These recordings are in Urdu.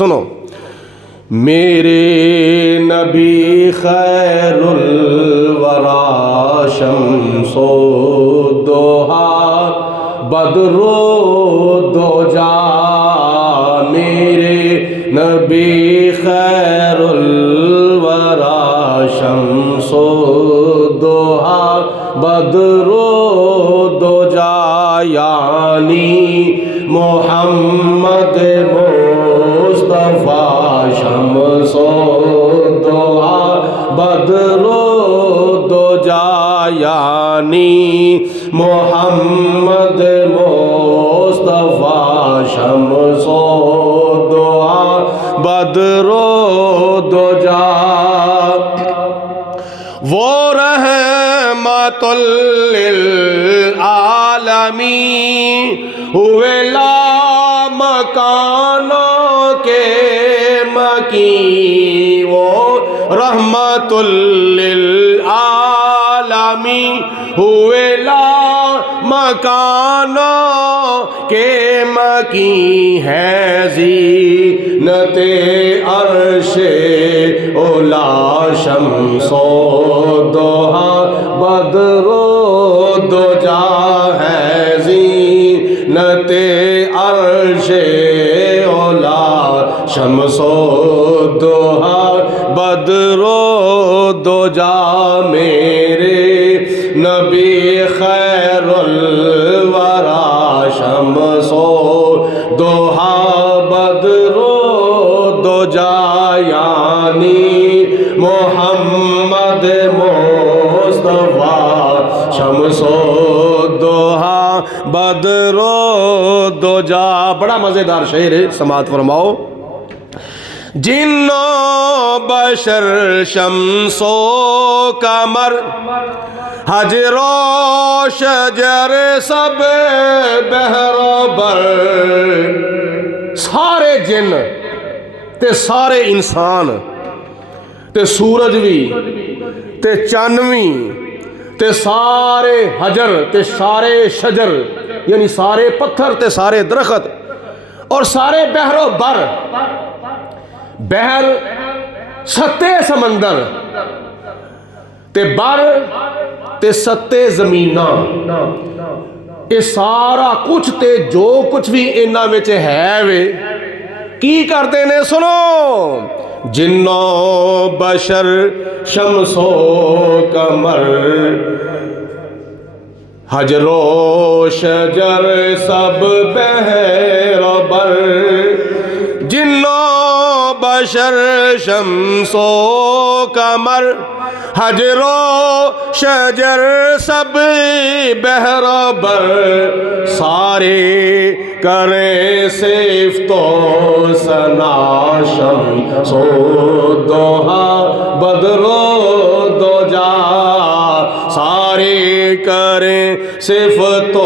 سنو، میرے نبی خیر الورا شمس و دوحا بدر و دوجا، میرے نبی خیر الورا شمس و دوحا بدر و دوجا، یعنی محمد مصطفیٰ شمس و دوحا بدر و دوجا، یعنی محمد مصطفیٰ شمس و دوحا بدر و دوجا، وہ رحمت للعالمین ہوئے لا مکانوں کے مکین، وہ رحمت للعالمین ہوئے لا مکانوں کے مکین، ہے زینت عرش اولا شمس و دوحا بدر و دوجا، ہے زینت عرش اولا شمس و دوحا بدر و دوجا، میرے نبی خیر الورا شمس و دوحا بدر و دوجا، یعنی محمد مصطفیٰ شمس و دوحا بدر و دوجا۔ بڑا مزیدار شعر ہے، سماعت فرماؤ۔ جن و بشر شمس و قمر حجر و شجر سب بحر و بر، سارے جن تے سارے انسان تے سورج بھی تے چن بھی تے سارے حجر تے سارے شجر، یعنی سارے پتھر تے سارے درخت اور سارے بحر و بر، بحر ستے سمندر تے بر تے ستے زمیناں، یہ سارا کچھ تے جو کچھ بھی انہاں وچ ہے وے کی کرتے نے؟ سنو، جن و بشر شمس و قمر حجر و شجر سب بحر و بر، جن و بشر شمس و قمر حجر و شجر سب بحر و بر، سارے کریں صفت و ثنا شمس و دوحا بدر و دوجا، سارے کریں صفت و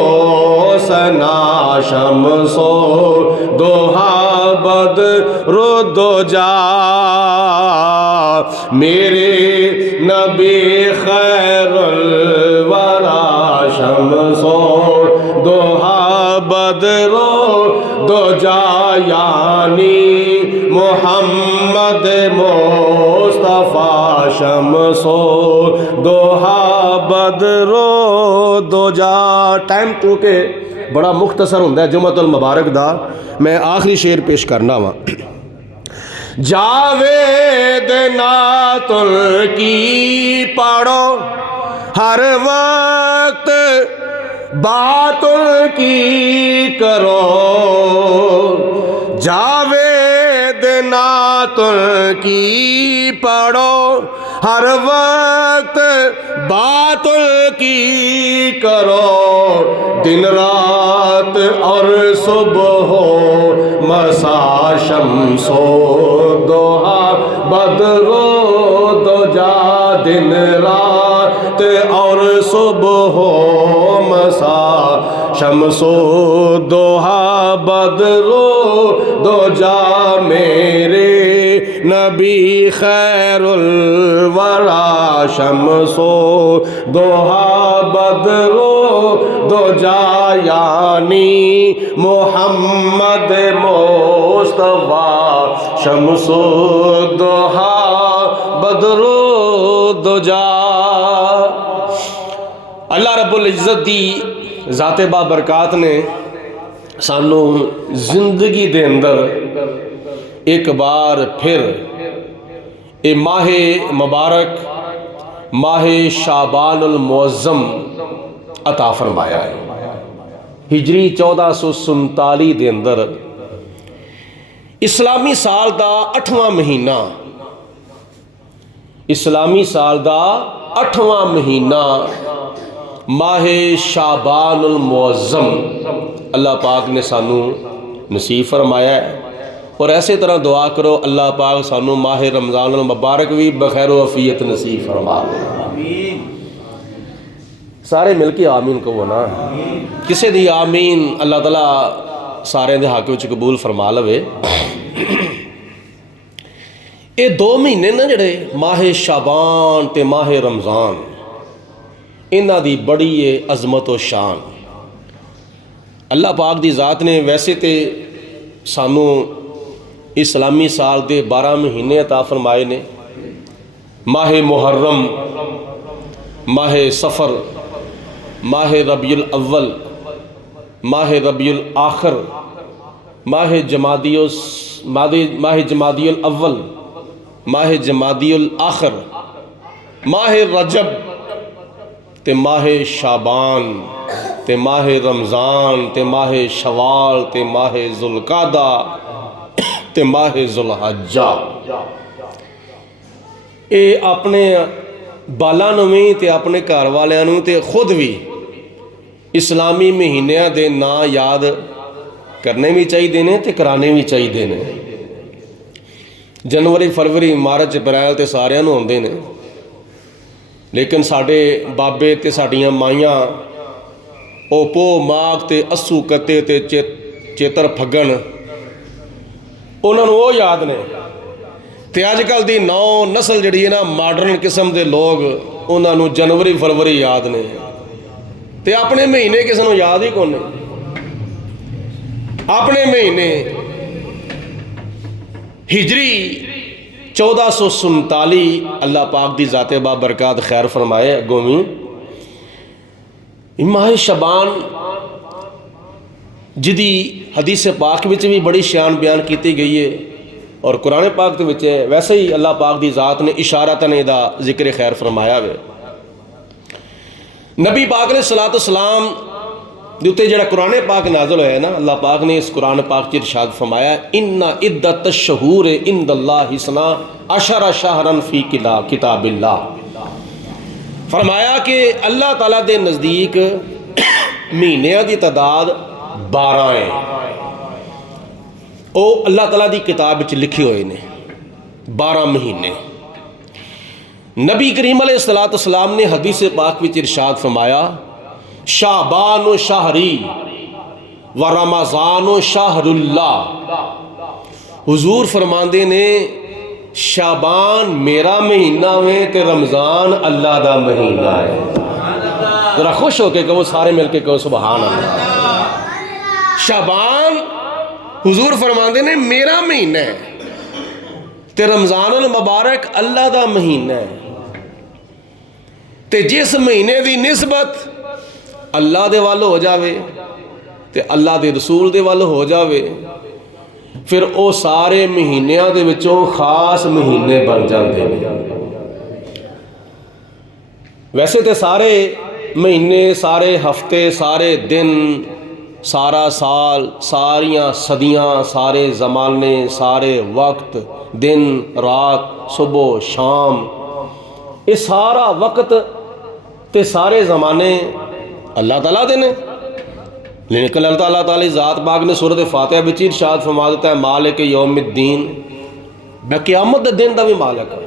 ثنا شمس و دوحا بدر و دوجا، میرے نبی خیر الورا شمس و دوحا بدر و دوجا، یعنی محمد مصطفیٰ شمس و دوحا بدر و دوجا۔ ٹائم کیونکہ بڑا مختصر ہوتا ہے جمعۃ المبارک دا، میں آخری شعر پیش کرنا وا۔ جاوید نعت کی پڑھو ہر وقت، بات کی کرو، جاوید نعت کی پڑھو ہر وقت، بات کی کرو، دن رات اور صبح و مسا شمس و دوحا بدر و دوجا، دن رات اور صبح و مسا شمس و دوحا بدر و دوجا، میرے نبی خیر الورا شمس و دوہا بدر و دوجا یعنی محمد مصطفیٰ شمس و دوہا بدر و دوجا۔ اللہ رب العزت دی ذات بابرکات نے سانو زندگی دے اندر ایک بار پھر اے ماہ مبارک ماہ شعبان المعظم عطا فرمایا ہے۔ ہجری 1447 دے اندر اسلامی سال دا 8واں مہینہ، اسلامی سال دا 8واں مہینہ ماہ شعبان المعظم اللہ پاک نے سانو نصیب فرمایا ہے۔ اور ایسے طرح دعا کرو اللہ پاک سانو ماہ رمضان المبارک بھی بخیر و عافیت نصیب فرما دے۔ سارے مل کے آمین کہو نا، کسے دی آمین اللہ تعالیٰ سارے دے حق وچ قبول فرما لوے۔ یہ 2 مہینے نا جڑے ماہ شعبان تے ماہ رمضان، انہاں دی بڑی عظمت و شان۔ اللہ پاک دی ذات نے ویسے تے سانو اسلامی سال دے 12 مہینے عطا فرمائے نے، ماہ محرم، ماہ صفر، ماہ ربیع الاول، ماہ ربیع الاخر، ماہ جمادی الاول، ماہ جمادی الاخر، ماہ رجب تے ماہ شعبان تے ماہ رمضان تے ماہ شوال تے ماہ ذوالقعدہ تے ماہ ذوالحجہ۔ اے اپنے بالاں نوں وی تے اپنے گھر والیاں نوں تے خود بھی اسلامی مہینیاں دے نا یاد کرنے بھی چاہیے نے تے کرانے بھی چاہیے نے۔ جنوری فروری مارچ اپریل تے ساریاں نوں ہوندے نے، لیکن ساڈے بابے تے ساڈیاں مائیاں او پو ماغ تے اسو کتے تے چیتر پھگن انہوں نے وہ یاد نے۔ تے اج کل دی نو نسل جڑی ہے نا ماڈرن قسم دے لوگ، انہوں نے جنوری فروری یاد نے، تے اپنے مہینے کسی نوں یاد ہی کونے۔ اپنے مہینے ہجری 1447 اللہ پاک دی ذات بابرکات خیر فرمائے اگوں ماہ شعبان جدی حدیث پاک وچ بھی بڑی شان بیان کیتی گئی ہے اور قرآن پاک دے وچ ویسے ہی اللہ پاک دی ذات نے اشارتاً دا ذکر خیر فرمایا ہوئے۔ نبی پاک علیہ الصلوۃ والسلام دے اوتے جڑا قرآن پاک نازل ہویا ہے نا، اللہ پاک نے اس قرآن پاک چ ارشاد فرمایا ان عدت الشہور عند اللہ اثنا عشر شہرا فی کتاب اللہ، فرمایا کہ اللہ تعالیٰ دے نزدیک مہینیاں دی تعداد 12 ہے، او اللہ تعالیٰ دی کتاب وچ لکھے ہوئے نے 12 مہینے۔ نبی کریم علیہ الصلوۃ والسلام نے حدیث پاک وچ ارشاد فرمایا شعبان و شہری و رمضان و شہر اللہ، حضور فرماندے نے شعبان میرا مہینہ ہے تے رمضان اللہ دا مہینہ ہے۔ ذرا خوش ہو کے کہو، سارے مل کے کہو سبحان اللہ۔ شعبان حضور فرماندے نے میرا مہینہ ہے تے رمضان المبارک اللہ دا مہینہ ہے، تے جس مہینے دی نسبت اللہ دے وال ہو جاوے تے اللہ دے رسول دے وال ہو جاوے، پھر او سارے مہینیاں دے وچوں خاص مہینے بن جاندے ہیں۔ ویسے تے سارے مہینے، سارے ہفتے، سارے دن، سارا سال، ساریاں صدیاں، سارے زمانے، سارے وقت، دن رات، صبح شام، یہ سارا وقت تے سارے زمانے اللہ تعالیٰ دے نے، لیکن اللہ تعالیٰ ذات پاک نے سورۃ فاتحہ وچ ارشاد فرما دیتا ہے مالک یوم الدین، میں قیامت دے دن دا بھی مالک ہوں،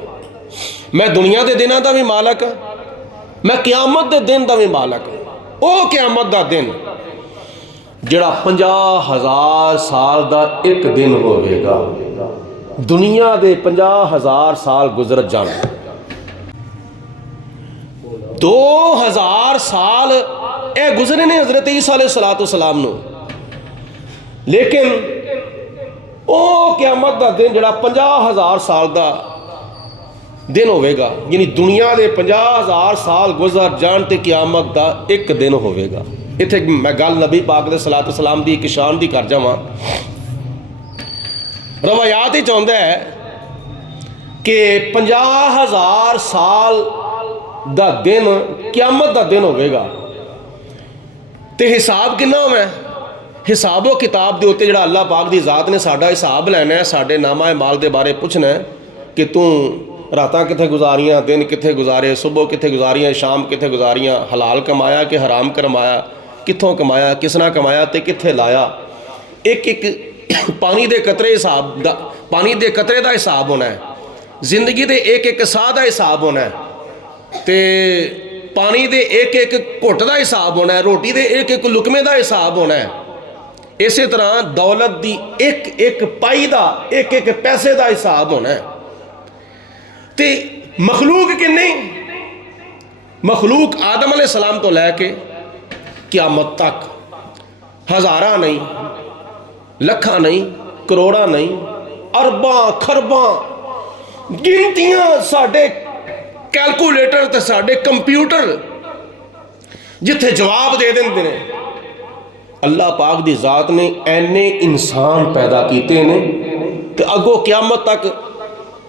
میں دنیا دے دنوں دا بھی مالک ہوں، میں قیامت دے دن دا بھی مالک ہوں۔ او قیامت دا دن جڑا 50,000 سال دا ایک دن ہوئے گا، دنیا دے 50,000 سال گزر جان، 2000 سال اے گزرے نے حضرت عیسیٰ علیہ السلام نو، لیکن او قیامت دا دن جڑا 50,000 سال دا دن ہوئے گا، یعنی دنیا دے 50,000 سال گزر جان تے قیامت دا ایک دن ہوئے گا۔ اتھے میں گل نبی پاک علیہ السلام دی ایک شان دی کر جاواں، روایات ہی چاہتا ہے کہ 50,000 سال دا دن قیامت دا دن ہوئے گا، تے حساب کنا ہوئے؟ حساب و کتاب دے ہوتے جڑا اللہ پاک دی ذات نے ساڈا حساب لینا ہے، ساڈے نامہ اعمال دے بارے پوچھنا ہے کہ تو راتاں کتھے گزاریاں، دن کتھے گزارے، صبح کتھے گزاریاں، شام کتھے گزاریاں، حلال کمایا کہ حرام کمایا، کتھوں کمایا، کس نہ کمایا تے کتھے لایا۔ ایک ایک پانی دے قطرے پانی دے قطرے دا حساب ہونا ہے، زندگی دے ایک ایک ساہ دا حساب ہونا ہے، تے پانی دے ایک ایک گھٹ دا حساب ہونا ہے، روٹی دے ایک ایک لقمے دا حساب ہونا ہے۔ اسی طرح دولت دی ایک ایک پائی دا، ایک ایک پیسے دا حساب ہونا ہے۔ تے مخلوق کنے؟ مخلوق آدم علیہ السلام تو لے کے قیامت تک، ہزاراں نہیں، لکھاں نہیں، کروڑاں نہیں، ارباں خرباں گنتیاں ساڈے کیلکولیٹر تے ساڈے کمپیوٹر جتھے جواب دے دیں نے۔ اللہ پاک دی ذات نے اینے انسان پیدا کیتے نے تے اگو قیامت تک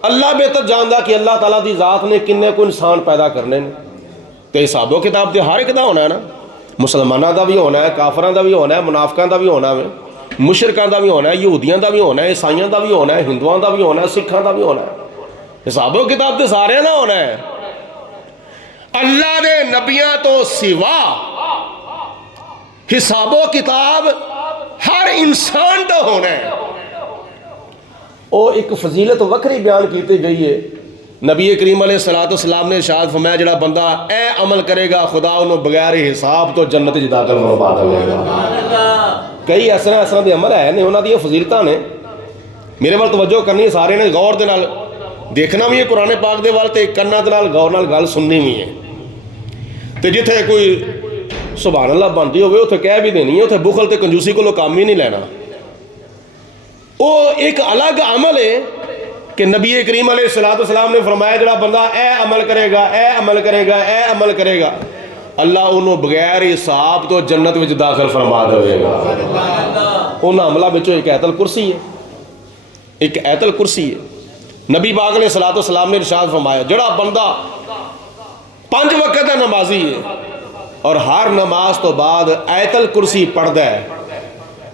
اللہ بہتر جاندا کہ اللہ تعالیٰ دی ذات نے کنے کو انسان پیدا کرنے نے، تے حساب و کتاب تے ہر ایک دا ہونا ہے نا، مسلماناں دا بھی ہونا ہے، کافراں دا بھی ہونا ہے، منافقاں دا بھی ہونا ہے، مشرکاں دا بھی ہونا ہے، یہودیاں دا بھی ہونا ہے، عیسائیاں دا بھی ہونا ہے، ہندوؤں دا بھی ہونا ہے، سکھاں دا بھی ہونا ہے۔ حساب و کتاب تے سارے دا ہونا ہے۔ اللہ دے نبیاں تو سوا حساب و کتاب ہر انسان دا ہونا ہے۔ او ایک فضیلت وکری بیان کیتی گئی ہے، نبی کریم علیہ السلام نے ارشاد فرمایا جڑا بندہ اے عمل کرے گا خدا انہوں بغیر حساب تو جنت وچ داخل فرما دے گا۔ کئی ایسا دے عمل ہے نے، انہاں دی فضیلتاں نے، میرے وال توجہ کرنی ہے سارے نے، غور دے نال دیکھنا بھی ہے قرآن پاک دے وال تے کناں دے نال غور نال گل سننی بھی ہے، تے جتھے کوئی سبحان اللہ بنتی ہوئے اتنے کہہ بھی دینی ہے، اتنے بخل تے کنجوسی کو کام ہی نہیں لینا۔ وہ ایک الگ عمل ہے کہ نبی کریم علیہ السلام نے فرمایا جڑا بندہ اے عمل کرے گا، اے عمل کرے گا، اے عمل کرے گا، اللہ انہوں بغیر حساب تو جنت وچ داخل فرما دے گا۔ انہاں عملہ بچوں ایک آیت الکرسی ہے، ایک آیت الکرسی ہے۔ نبی پاک علیہ السلام نے ارشاد فرمایا جڑا بندہ 5 وقت کا نمازی ہے اور ہر نماز تو بعد آیت الکرسی پڑھدا ہے،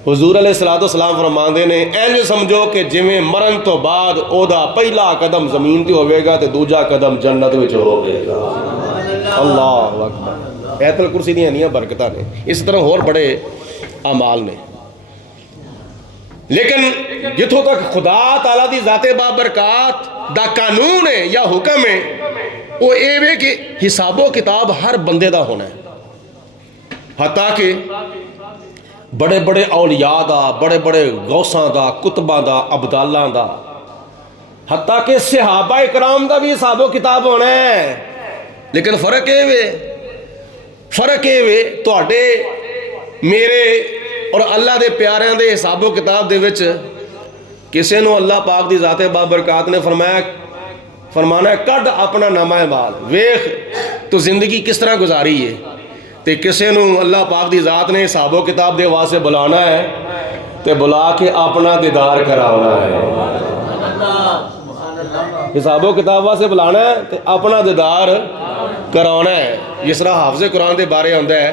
حضور علیہ السلام فرماندے نے اینج سمجھو کہ جویں مرن تو بعد او دا پہلا قدم زمین تے ہوئے گا تے دوجا قدم جنت وچ ہوئے گا۔ اللہ اکبر۔ آیت الکرسی دیاں انیاں برکتاں نے، اس طرح اور بڑے اعمال نے، لیکن جتھوں تک خدا تعالیٰ دی ذات بابرکات دا قانون ہے یا حکم ہے وہ اے وے کہ حساب و کتاب ہر بندے دا ہونا ہے، حتیٰ کہ بڑے بڑے اولیاء دا، بڑے بڑے غوثاں دا، کتباں دا، ابدالاں دا، حتیٰ کہ صحابہ اکرام دا بھی حساب و کتاب ہونا ہے۔ لیکن فرق اے وے تواڈے میرے اور اللہ دے پیاریاں دے حساب و کتاب دے وچ کسے نو اللہ پاک دی ذات بابرکات نے فرمانا ہے کڈ اپنا نامہ اعمال ویکھ تو زندگی کس طرح گزاری ہے، تے کسے نو اللہ پاک دی ذات نے حساب و کتاب دے واسطے بلانا ہے تے بلا کے اپنا دیدار کرانا ہے۔ حساب و کتاب واسطے بلانا ہے تے اپنا دیدار کرانا ہے۔ جس طرح حافظ قرآن دے بارے ہوندا ہے،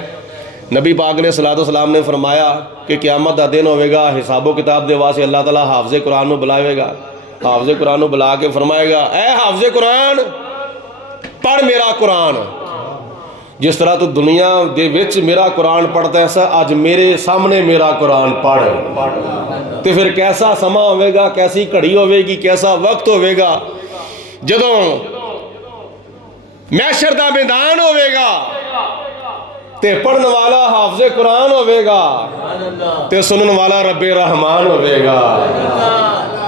نبی پاک علیہ السلام نے فرمایا کہ قیامت دا دن ہوئے گا، حساب و کتاب دے واسطے اللہ تعالیٰ حافظ قرآن نو بلائے گا، حافظ قرآن نو بلا کے فرمائے گا اے حافظ قرآن پڑھ میرا قرآن، جس طرح تو دنیا دے وچ میرا قرآن پڑھتا ہے سا آج میرے سامنے میرا قرآن پڑھ، تے پھر کیسا سما ہوئے گا، کیسی گھڑی ہوئے گی، کیسا وقت ہوئے گا جدوں محشر دا میدان ہوئے گا تے پڑھن والا حافظ قرآن ہوئے گا تے سنن والا رب رحمان ہوئے گا،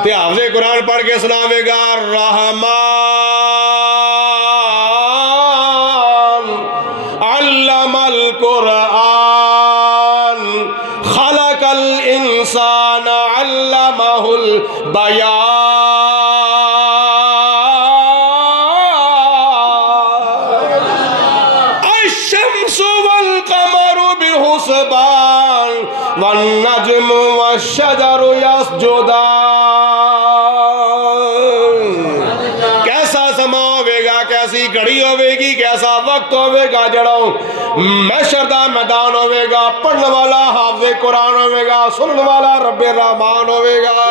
تے حافظ قرآن پڑھ کے سناوے گا الرحمن علم القرآن خلق الانسان علمہ البیان الشمس والقمر بحسبان والنجم والشجر يسجدان کیسا سما ہوئے گا کیسی گھڑی ہوئے گی کیسا وقت ہوئے گا جڑاؤں محشر دا میدان ہوئے گا پڑھنے والا حافظ قرآن ہوئے گا سننے والا رب الرحمان ہوئے گا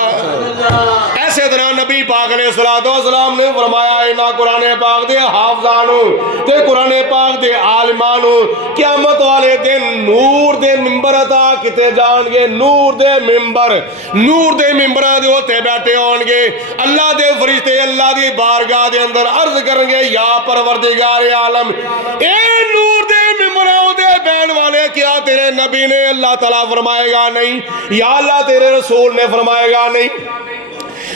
ایسے طرح نبی پاک علیہ السلام نے فرمایا اینا قرآن پاک دے حافظانو تے قرآن پاک دے عالمانو قیامت والے دن نور دے ممبر عطا کتے جان گے نور دے ممبران دے ہوتے بیٹھے ہون گے اللہ دے فرشتے اللہ دی بارگاہ دے اندر عرض کریں گے یا پروردگار عالم اے نور دے ممبران دے بین والے کیا تیرے نبی نے اللہ تعالیٰ فرمائے گا نہیں یا اللہ تیرے رسول نے فرمائے گا نہیں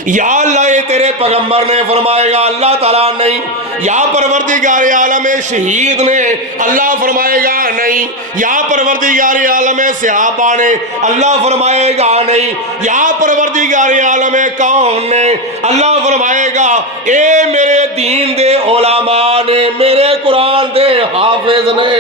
یا اللہ یہ تیرے پیغمبر نے فرمائے گا اللہ تعالیٰ نہیں یا پروردگار عالم شہید نے اللہ فرمائے گا نہیں یا پروردگار عالم صحابہ نے اللہ فرمائے گا نہیں یا پروردگار عالم کون نے اللہ فرمائے گا اے میرے دین دے علماء نے میرے قرآن دے حافظ نے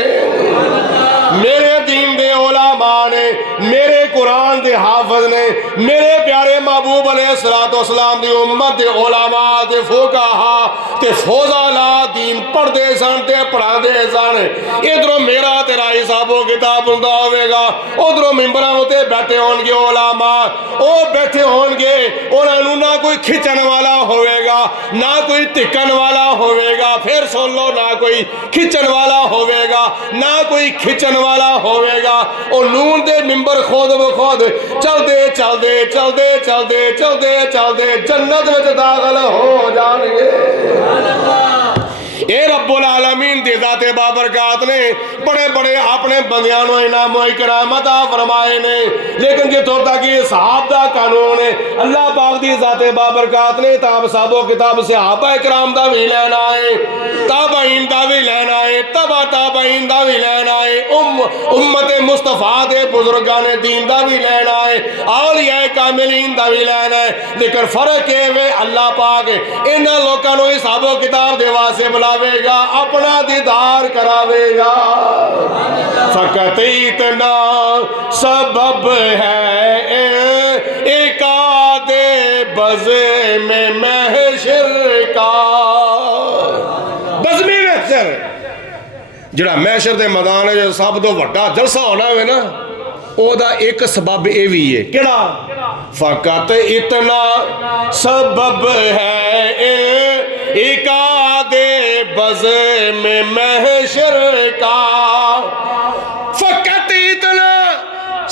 میرے دین دے علماء نے میرے قرآن دے حافظ نے میرے پیارے محبوب علیہ السلام دی امت دے علماء دے فقہا تے فضلاء دین پڑھ دے سن تے پڑھا دے سن ادھروں میرا تیرا حساب و کتاب ہوندا ہوئے گا ادھروں ممبراں تے بیٹھے ہون گے علماء او بیٹھے ہون گے انہاں نوں نہ کوئی کھچن والا ہوئے گا نہ کوئی ٹکن والا ہوئے گا پھر سن لو نہ کوئی کھچن والا ہوئے گا نہ کوئی کھچن والا ہوئے گا او نون دے ممبر خود بخود چل دے جنت وچ داخل ہو جان گے اے رب العالمین دی ذات بابرکات نے بڑے بڑے اپنے بندیاں نوں انعام و اکرام عطا فرمائے نے لیکن جتھوں تک یہ صحاب دا قانون ہے اللہ پاک دی ذات بابرکات نے تاب صاحب و کتاب صحابہ اکرام دا بھی لینا ہے تابعین دا بھی لینا ہے تبع تابعین دا بھی لینا ہے امت مصطفیٰ دے بزرگان دین دا بھی لینا ہے اولیاء کاملین دا بھی لینا ہے لیکن فرق ہے وہ اللہ پاک انہاں لوکاں نوں حساب و کتاب دے واسطے بلاوے گا اپنا دیدار کراوے گا فقط اتنا سبب ہے ایک آدھے بز میں محشر کا بز میں محشر جڑا محشر دے میدان ہے جو سب تو بڑا جلسہ ہونا ہے نا او دا ایک سبب اے وی ہے کیڑا فقط اتنا سبب ہے ایک آدھے بز میں محشر کا فقط اتنا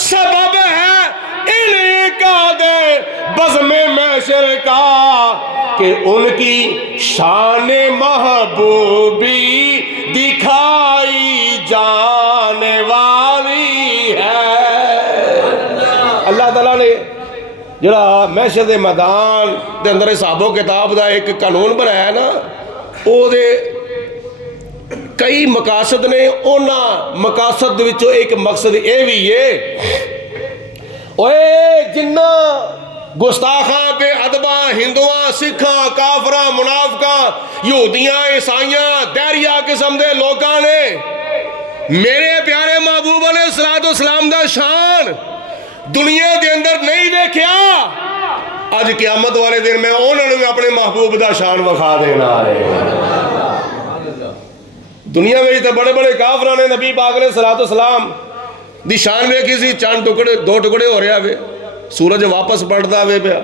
سبب ہے ایک آدھے بز میں محشر کا کہ ان کی شان محبوبی دکھائی جانے والی ہے اللہ تعالیٰ نے جڑا محشر دے میدان دے اندر حساب و کتاب دا ایک قانون بنایا نا او دے کئی مقاصد نے اونا مقاصد وچوں ایک مقصد اے بھی ہے اوے جنہ گستاخاں بے ادباں ہندوواں سکھاں کافراں منافقاں یہودیاں عیسائیاں دہریہ قسم دے لوکاں نے میرے پیارے محبوب علیہ السلام دا شان دنیا دے اندر نہیں دیکھیا اج قیامت والے دن میں انہوں نے اپنے محبوب دا شان وکھا دینا ہے دنیا میں تو بڑے بڑے کافراں نے نبی پاک علیہ السلام دی شان ویکھی سی چند ٹکڑے دو ٹکڑے ہو رہا وے سورج واپس پڑھدا وے پیا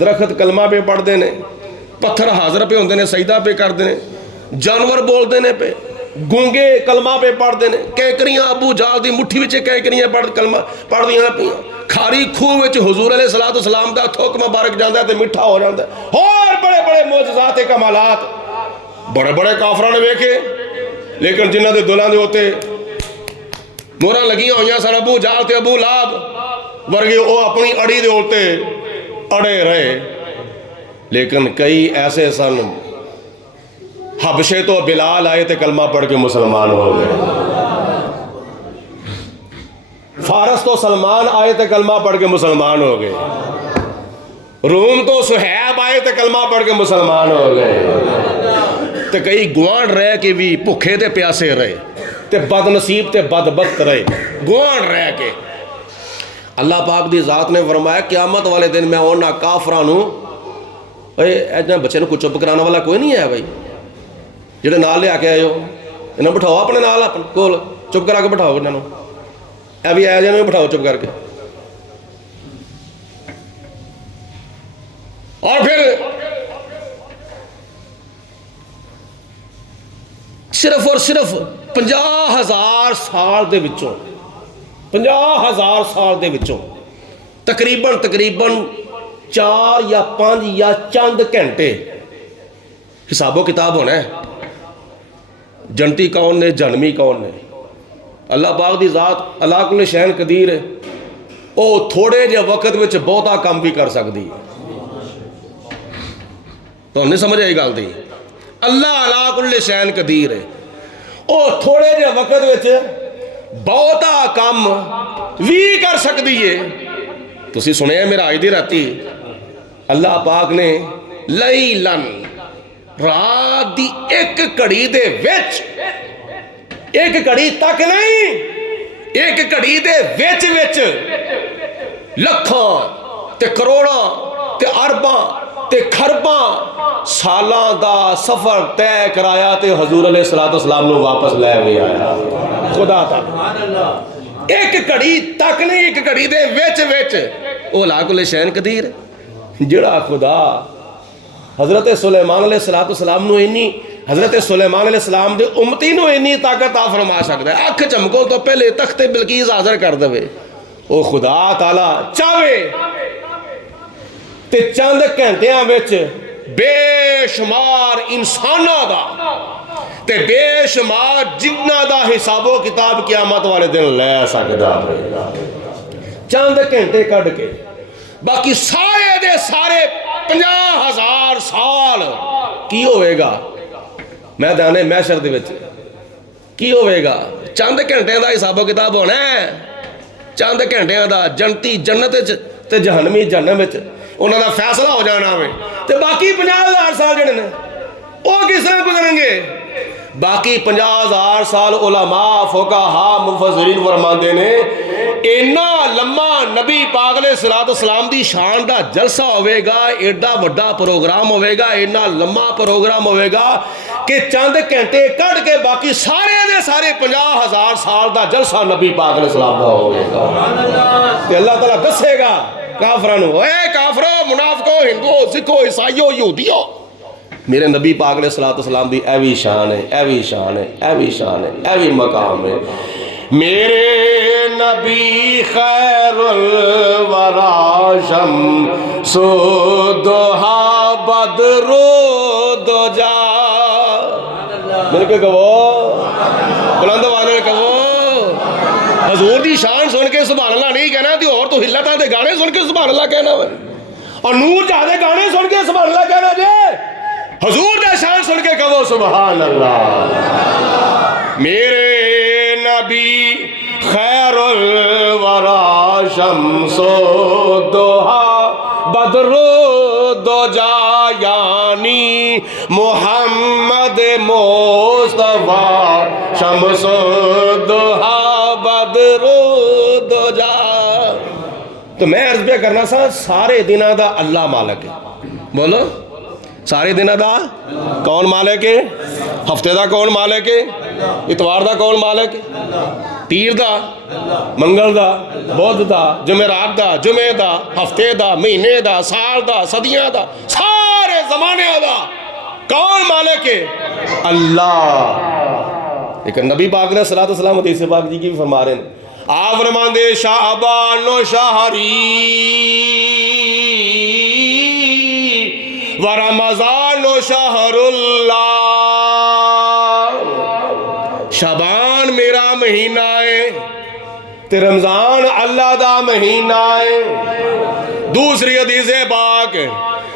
درخت کلمہ پہ پڑھدے نے پتھر حاضر پہ ہوندے نے سجدہ پہ کردے نے جانور بولدے نے پہ گونگے کلمہ پہ پڑھدے نے کینکریاں ابو جہل دی مٹھی وچ کینکریاں کلمہ پڑھدیاں پیاں کھاری کھوہ وچ حضور علیہ السلام دا تھوک مبارک جاندا ہے تے میٹھا ہو جاندا ہے اور بڑے بڑے معجزات کمالات بڑے بڑے کافراں نے ویکھے لیکن جنہ دے دلاں دے ہوتے موہراں لگیاں ہوئیاں سن ابو جہل تے ابو لہب ورگے او اپنی اڑی دے ہوتے اڑے رہے لیکن کئی ایسے سن حبشے تو بلال آئے تھے کلمہ پڑھ کے مسلمان ہو گئے، فارس تو سلمان آئے تھے کلمہ پڑھ کے مسلمان ہو گئے، روم تو صہیب آئے تھے کلمہ پڑھ کے مسلمان ہو گئے، تے کئی گوانڈ رہ کے بھی بھکھے تے پیاسے رہے، تے بد نصیب تے بدبخت رہے گوانڈ رہ کے۔ اللہ پاک دی ذات نے فرمایا قیامت والے دن میں اونا کافرانوں اے بچے نو کچھ چپ کرانا والا کوئی نہیں ہے بھائی، جڑے نال لے آ کے آئے ہو انہوں بٹھاؤ اپنے نال اپنے کول، چپ کرا کے بٹھاؤ انہوں اے بھی آئے جانے بٹھاؤ چپ کر کے۔ اور پھر صرف اور صرف 50,000 سال دے وچوں 50,000 سال دے وچوں تقریباً 4 یا 5 یا چند گھنٹے حساب و کتاب ہونا ہے جنتی کون نے جہنمی کون نے۔ اللہ پاک دی ذات اللہ کل شین قدیر ہے، او تھوڑے جے وقت وچ بہتا کام بھی کر سکتی ہے، تو نہیں سمجھ آئی گل دی؟ اللہ اللہ کل شین قدیر ہے، او تھوڑے جے وقت وچ بہتا کام بھی کر سکتی ہے۔ تسی سنے ہیں میرا آج دی راتی اللہ پاک نے لیلن رات دی ایک کڑی دے وچ، ایک کڑی تک نہیں، ایک کڑی دے وچ وچ لکھاں تے کروڑاں تے ارباں تے خرباں سالاں دا سفر طے کرایا تے حضور علیہ السلام نو واپس لے بھی آیا خدا تا۔ ایک کڑی تک نہیں، ایک کڑی دے وچ وچ او لا کل شین قدیر جڑا خدا حضرت سلیمان علیہ السلام نو اینی، حضرت سلیمان علیہ السلام دے امتی نو اینی طاقت عطا فرما سکتا ہے، اکھ چمکو تو پہلے تخت بلقیس حاضر کر دے، او خدا تعالی چاہے تے چند گھنٹیاں وچ بے شمار انساناں دا تے بے شمار جناں دا حساب و کتاب قیامت والے دن لے سکدا ہے، چند گھنٹے کڈ کے۔ باقی سارے دے سارے 50,000 سال کی ہوئے گا میدان محشر دے وچ، کی ہوئے گا؟ چند گھنٹے دا حساب و کتاب ہونا ہے، چند گھنٹے دا جنتی جنت تے جہنمی جہنم وچ انہاں دا فیصلہ ہو جانا ہے، تے باقی 50,000 سال جڑے نے او کس طرح گزریں گے؟ باقی 50,000 سال علماء فقہاء مفسرین فرماندے نے اینا لمحہ نبی پاک علیہ السلام دی شان دا جلسہ ہوئے گا، ایڈا وڈا پروگرام ہوئے گا، اینا لمحہ پروگرام ہوئے گا کہ چند گھنٹے کٹ کے باقی سارے دے سارے 50,000 سال دا جلسہ نبی پاک علیہ السلام دا ہوئے گا، کہ اللہ تعالیٰ دسے گا کافرانو، اے کافرو منافقو ہندو سکھو عیسائیو یہودیو، میرے نبی پاک علیہ السلام دی ایوی شان ہے، ایوی شان ہے، ایوی شان ہے، ایوی مقام ہے۔ میرے نبی خیر الورا شمس دوہا بدر دوجا، میرے کو کہو بلند آواز میں کہو، حضور دی شان سن کے سبحان اللہ نہیں کہنا، تے اور تو ہلتا دے گانے سن کے سبحان اللہ کہنا، اور نور جہاں گانے سن کے سبحان اللہ کہنا جے، حضور دے شان سن کے کہو سبحان اللہ۔ میرے نبی خیر الورا شمس دوہا بدر دوجا یعنی محمد مصطفیٰ شمس دوہا بدر دوجا۔ تو میں عرض پہ کرنا سا سارے دنوں دا اللہ مالک ہے، بولو سارے دنوں دا کون مالک ہے؟ ہفتے دا کون مالک ہے؟ اتوار دا کون مالک ہے؟ پیر دا، منگل دا، بدھ دا، جمعرات دا، جمعے دا، ہفتے دا، مہینے دا، سال دا، صدیاں دا، سارے زمانے دا کون مالک ہے؟ اللہ۔ لیکن نبی پاک نے صلی اللہ علیہ وسلم حدیث پاک جی کی بھی فرما رہے ہیں، آپ فرماندے شعبان و شہری و رمضان و شہر اللہ، شعبان میرا مہینہ ہے تے رمضان اللہ دا مہینہ ہے۔ دوسری حدیث پاک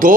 2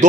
2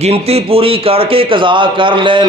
ਗਿਣਤੀ ਪੂਰੀ ਕਰਕੇ ਕਜ਼ਾ ਕਰ ਲੈਣ।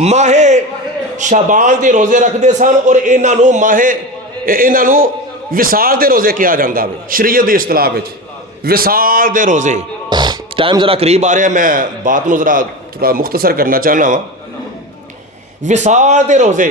ਮਾਹੇ ਸ਼ਾਬਾਨ ਦੇ ਰੋਜ਼ੇ ਰੱਖਦੇ ਸਨ ਔਰ ਇਹਨਾਂ ਨੂੰ ਵਿਸਾਲ ਦੇ ਰੋਜ਼ੇ ਕਿਹਾ ਜਾਂਦਾ ਵੇ ਸ਼ਰੀਅਤ ਦੀ ਇਸਤਲਾਹ ਵਿੱਚ। ਵਿਸਾਲ ਦੇ ਰੋਜ਼ੇ। ਟਾਈਮ ਜ਼ਰਾ ਕਰੀਬ ਆ ਰਿਹਾ, ਮੈਂ ਬਾਤ ਨੂੰ ਜ਼ਰਾ ਥੋੜਾ ਮੁਖਤਸਰ ਕਰਨਾ ਚਾਹੁੰਦਾ ਵਾਂ। ਵਿਸਾਲ ਦੇ ਰੋਜ਼ੇ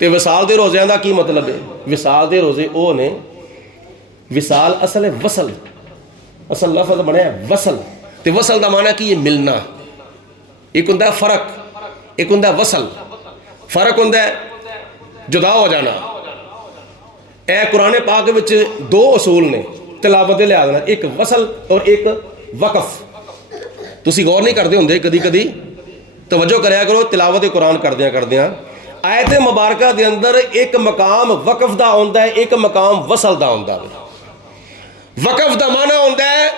ਤੇ ਵਿਸਾਲ ਦੇ ਰੋਜ਼ਿਆਂ ਦਾ ਕੀ ਮਤਲਬ ਹੈ? ਵਿਸਾਲ ਦੇ ਰੋਜ਼ੇ ਉਹ ਨੇ, ਵਿਸਾਲ ਅਸਲ ਹੈ ਵਸਲ, ਅਸਲ ਲਫ਼ਜ਼ ਬਣਿਆ ਵਸਲ। ਤੇ ਵਸਲ ਦਾ ਮਾਨਾ ਕੀ ਹੈ? ਮਿਲਣਾ। ਇੱਕ ਹੁੰਦਾ ਫਰਕ, ਇੱਕ ਹੁੰਦਾ ਵਸਲ। ਫਰਕ ਹੁੰਦਾ ਜੁਦਾ ਹੋ ਜਾਣਾ। ਇਹ ਕੁਰਾਨ ਪਾਕ ਵਿੱਚ ਦੋ ਅਸੂਲ ਨੇ ਤਿਲਾਵਤ ਦੇ ਲਿਹਾਜ਼ ਨਾਲ, ਇੱਕ ਵਸਲ ਔਰ ਇੱਕ ਵਕਫ। ਤੁਸੀਂ ਗੌਰ ਨਹੀਂ ਕਰਦੇ ਹੁੰਦੇ ਕਦੀ ਕਦੀ, ਤਵੱਜੋ ਕਰਿਆ ਕਰੋ ਤਿਲਾਵਤ ਕੁਰਾਨ ਕਰਦਿਆਂ ਆਇਤ ਮੁਬਾਰਕਾ ਦੇ ਅੰਦਰ ਇੱਕ ਮਕਾਮ ਵਕਫ ਦਾ ਹੁੰਦਾ ਹੈ, ਇੱਕ ਮਕਾਮ ਵਸਲ ਦਾ ਹੁੰਦਾ ਹੈ। ਵਕਫ ਦਾ ਮਾਨਾ ਹੁੰਦਾ ਹੈ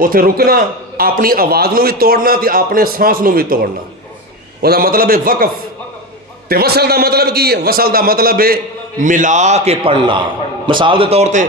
ਉੱਥੇ ਰੁਕਣਾ, ਆਪਣੀ ਆਵਾਜ਼ ਨੂੰ ਵੀ ਤੋੜਨਾ ਤੇ ਆਪਣੇ ਸਾਂਸ ਨੂੰ ਵੀ ਤੋੜਨਾ, ਉਹਦਾ ਮਤਲਬ ਹੈ ਵਕਫ। ਤੇ ਵਸਲ ਦਾ ਮਤਲਬ ਕੀ ਹੈ? ਵਸਲ ਦਾ ਮਤਲਬ ਹੈ ਮਿਲਾ ਕੇ ਪੜਨਾ। ਮਿਸਾਲ ਦੇ ਤੌਰ ਤੇ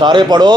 ਸਾਰੇ ਪੜੋ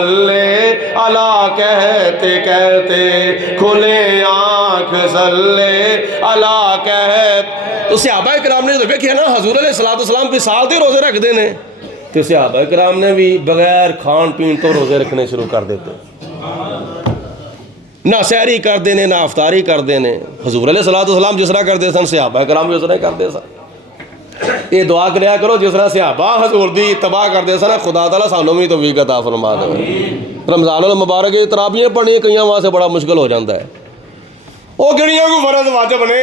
صلی اللہ کہتے کہتے کھلے آنکھ صلی اللہ کہتے. تو صحابہ کرام نے تو دیکھیا نا حضور علیہ السلام وصال تے روزے رکھتے ہیں، تو صحابہ کرام نے بھی بغیر کھان پین تو روزے رکھنے شروع کر دیتے. نہ سحری کرتے ہیں نہ افطاری کرتے ہیں. حضور علیہ السلام جس طرح کرتے سن صحابہ کرام بھی اس طرح کرتے سن. یہ دعا کریا کرو جس طرح صحابہ حضور دی اتباع کرتے سن خدا تعالیٰ سانوں بھی توفیق عطا فرما دے. رمضان المبارک کی تراویحیں پڑھنی کئیاں واسطے بڑا مشکل ہو جاتا ہے. وہ کہڑیاں کو فرض واجب نے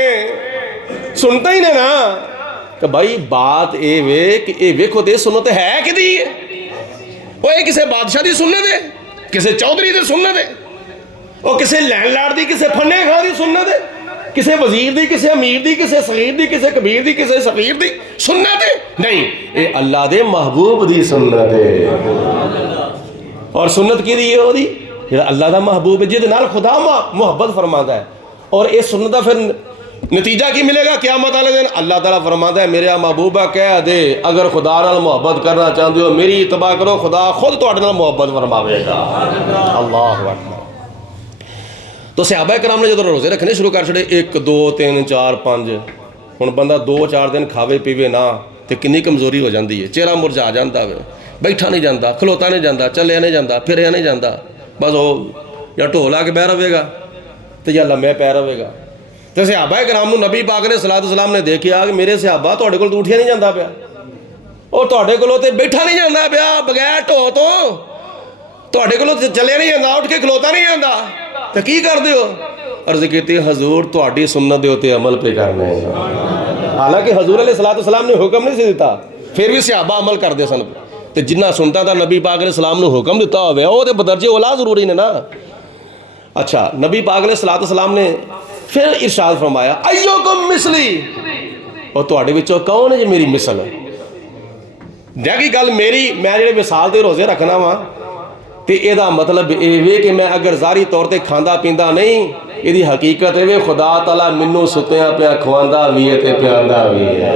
سنتا ہی نے نا کہ بھائی بات اے وے کہ اے ویکھو تے سنت ہے کدی ہے. وہ یہ کسے بادشاہ دی سنت ہے، کسے چودھری دی سنت ہے، وہ کسے لینڈ لارڈ دی، کسے پھنے خاں دی سنت ہے، کسے وزیر دی، کسے امیر دی، کسے صغیر دی، کسے کبیر دی، کسے صغیر دی سنت ہے؟ نہیں، اے اللہ دے محبوب دی سنت ہے. اور سنت کی دی ہے وہ دی اللہ دا محبوب ہے جہد نال خدا محبت فرماتا ہے. اور اس سنت دا پھر نتیجہ کی ملے گا قیامت والے دن؟ اللہ تعالیٰ فرماتا ہے میرا محبوبہ کہہ دے اگر خدا نال محبت کرنا چاہتے ہو میری اتباع کرو، خدا خود تہاڈے نال محبت فرماوے گا. اللہ اکبر. تو صحابہ کرام نے جب روزے رکھنے شروع کر چھڑے 1 2 3 4 5 ہن بندہ 2 4 دن کھاوے پیوے نہ تے کنی کمزوری ہو جاندی ہے. چہرہ مرجھا جاندا ہے، بیٹھا نہیں جاندا، کھلوتا نہیں جاندا، چلیا نہیں جاندا، پھریا نہیں جاندا. بس وہ یا ڈھول آ کے بہ رہے گا تے یا لمے پہ رہے گا. تے صحابہ کرام نو نبی پاک علیہ السلام نے دیکھیا کہ میرے صحابہ تہاڈے کول اٹھیا نہیں جاندا پیا، اور تہاڈے کولوں تے بیٹھا نہیں جاندا پیا بغیر ڈھو تو، تہاڈے کولوں چلیا نہیں جاندا، اٹھ کے کھلوتا نہیں جاندا، تو کی کر دیو؟ عرض کیتی حضور تہاڈی سنت دے اوتے عمل پہ کرنے ہیں. حالانکہ حضور علیہ السلام نے حکم نہیں سی دیتا پھر بھی صحابہ عمل کرتے سن. تے جنہ سنتا دا نبی پاک علیہ السلام نے حکم دیتا ہوئے وہ تے بدرجے اولا ضروری نے نا. اچھا نبی پاک علیہ السلام نے پھر ارشاد فرمایا ایوکم مثلی، اور تہاڈے وچوں کون ہے جی میری مثل؟ دیکھی گل میری میں جڑے وصال دے روزے رکھنا وا تے اے دا مطلب اے وے کہ میں اگر ظاہری طور تے کھاندا پیندا نہیں، اے دی حقیقت اے خدا تعالیٰ منوں ستیاں پیا کھواندا وی ہے تے پیاندا وی ہے.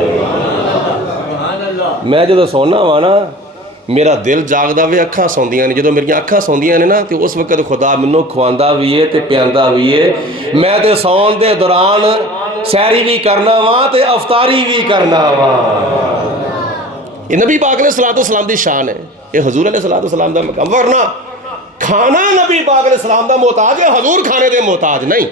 میں جدوں سونا وا نا میرا دل جاگدا وے، اکھاں سوندیاں نے، جدوں میری اکھاں سوندیاں نے نا تے اس وقت خدا منوں کھواندا وی ہے تے پیاندا وی ہے. میں تے سون دے دوران سحری بھی کرنا وا تے افطاری بھی کرنا وا. یہ نبی پاک علیہ السلام دی شان ہے، یہ حضور علیہ السلام دا مقام. ورنہ کھانا نبی پاک علیہ السلام دا محتاج ہے، حضور کھانے دے محتاج نہیں.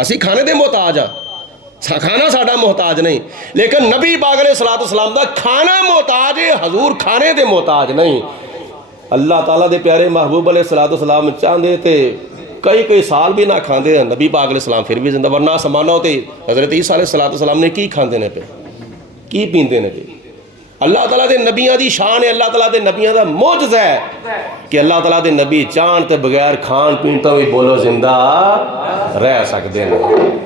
اسی کھانے دے محتاج ہاں، کھانا ساڈا محتاج نہیں، لیکن نبی پاک علیہ السلام دا کھانا محتاج ہے، حضور کھانے دے محتاج نہیں. اللہ تعالیٰ دے پیارے محبوب علیہ السلام چاہتے تے کئی سال بھی نہ کھاندے، نبی پاک علیہ السلام پھر بھی زندہ. ورنہ سمانا تے حضرت عیسیٰ علیہ السلام نے کی کھاندے نے پہ، کی پیندے نے پہ. اللہ تعالیٰ دے نبیاں دی شان ہے، اللہ تعالیٰ دے نبیاں دا معجزہ ہے کہ اللہ تعالیٰ دے نبی چاند تے بغیر کھان پین تو بھی بولو زندہ رہ سکتے ہیں.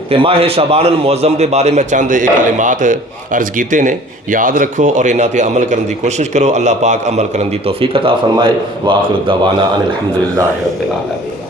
تے ماہ شعبان المعظم دے بارے میں چند ایک کلمات عرض کیتے نے، یاد رکھو اور انہاں تے عمل کرن دی کوشش کرو. اللہ پاک عمل کرن دی توفیق عطا فرمائے. وآخر دعوانا ان الحمدللہ رب العالمین.